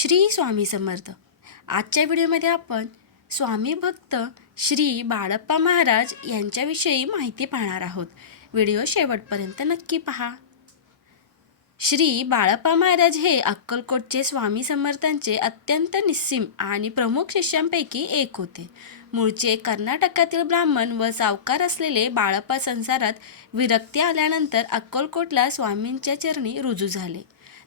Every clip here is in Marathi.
श्री स्वामी समर्थ. आजच्या व्हिडिओमध्ये आपण स्वामी भक्त श्री बाळप्पा महाराज यांच्याविषयी माहिती पाहणार आहोत. व्हिडिओ शेवटपर्यंत नक्की पहा. श्री बाळप्पा महाराज हे अक्कलकोटचे स्वामी समर्थांचे अत्यंत निस्सीम आणि प्रमुख शिष्यांपैकी एक होते. मूळचे कर्नाटकातील ब्राह्मण व सावकार असलेले बाळप्पा संसारात विरक्ती आल्यानंतर अक्कलकोटला स्वामींच्या चरणी रुजू झाले.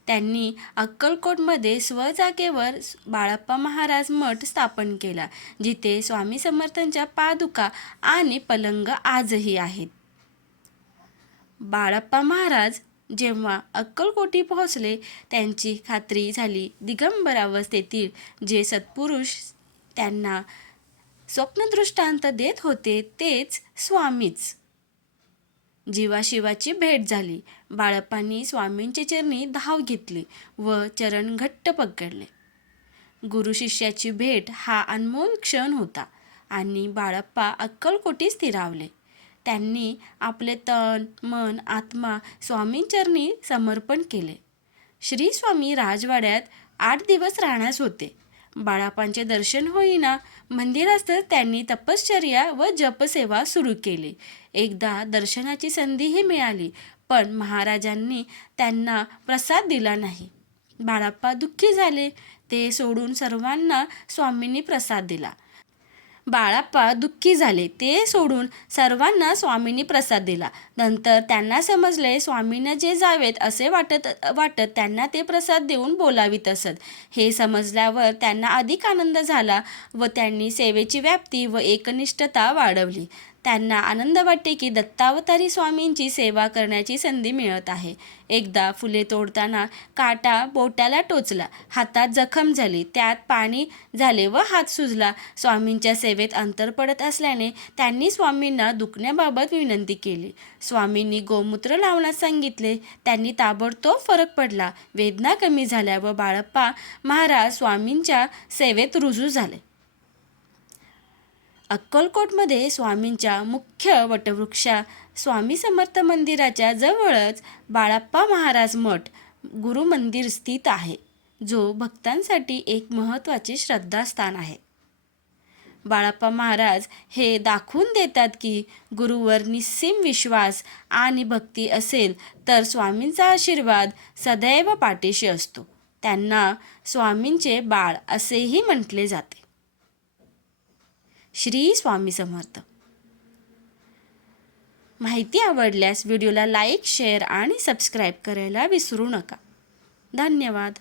त्यांनी अक्कलकोटमध्ये स्वजागेवर बाळप्पा महाराज मठ स्थापन केला, जिथे स्वामी समर्थांच्या पादुका आणि पलंग आजही आहेत. बाळप्पा महाराज जेव्हा अक्कलकोटी पोहोचले, त्यांची खात्री झाली दिगंबर अवस्थेतील जे सत्पुरुष त्यांना स्वप्नदृष्टांत देत होते तेच स्वामीच. जीवाशिवाची भेट झाली. बाळप्पांनी स्वामींचे चरणी धाव घेतली व चरण घट्ट पकडले. गुरु शिष्याची भेट हा अनमोल क्षण होता आणि बाळप्पा अक्कलकोटी स्थिरावले. त्यांनी आपले तन मन आत्मा स्वामींचरणी समर्पण केले. श्री स्वामी राजवाड्यात 8 दिवस राहण्यास होते. बाळप्पांचे दर्शन होईना मंदिरात त्यांनी तपश्चर्या व जपसेवा सुरू केली. एकदा दर्शनाची संधीही मिळाली, पण महाराजांनी त्यांना प्रसाद दिला नाही. बाळप्पा दुःखी झाले. ते सोडून सर्वांना स्वामींनी प्रसाद दिला. नंतर त्यांना समजले स्वामींना जे जावेत असे वाटत त्यांना ते प्रसाद देऊन बोलावीत असत. हे समजल्यावर त्यांना अधिक आनंद झाला व त्यांनी सेवेची व्याप्ती व एकनिष्ठता वाढवली. त्यांना आनंद वाटे की दत्तावतारी स्वामींची सेवा करण्याची संधी मिळत आहे. एकदा फुले तोडताना काटा बोटाला टोचला, हातात जखम झाली, त्यात पाणी झाले व हात सुजला. स्वामींच्या सेवेत अंतर पडत असल्याने त्यांनी स्वामींना दुखण्याबाबत विनंती केली. स्वामींनी गोमूत्र लावण्यास सांगितले. त्यांनी ताबडतोब फरक पडला. वेदना कमी झाल्या व बाळप्पा महाराज स्वामींच्या सेवेत रुजू झाले. अक्कलकोटमध्ये स्वामींच्या मुख्य वटवृक्षा स्वामी समर्थ मंदिराच्या जवळच बाळप्पा महाराज मठ गुरु मंदिर स्थित आहे, जो भक्तांसाठी एक महत्त्वाचे श्रद्धास्थान आहे. बाळप्पा महाराज हे दाखवून देतात की गुरुवर निस्सीम विश्वास आणि भक्ती असेल तर स्वामींचा आशीर्वाद सदैव पाठीशी असतो. त्यांना स्वामींचे बाळ असेही म्हटले जाते. श्री स्वामी समर्थ. माहिती आवडल्यास व्हिडिओला लाईक, शेअर आणि सबस्क्राईब करायला विसरू नका. धन्यवाद.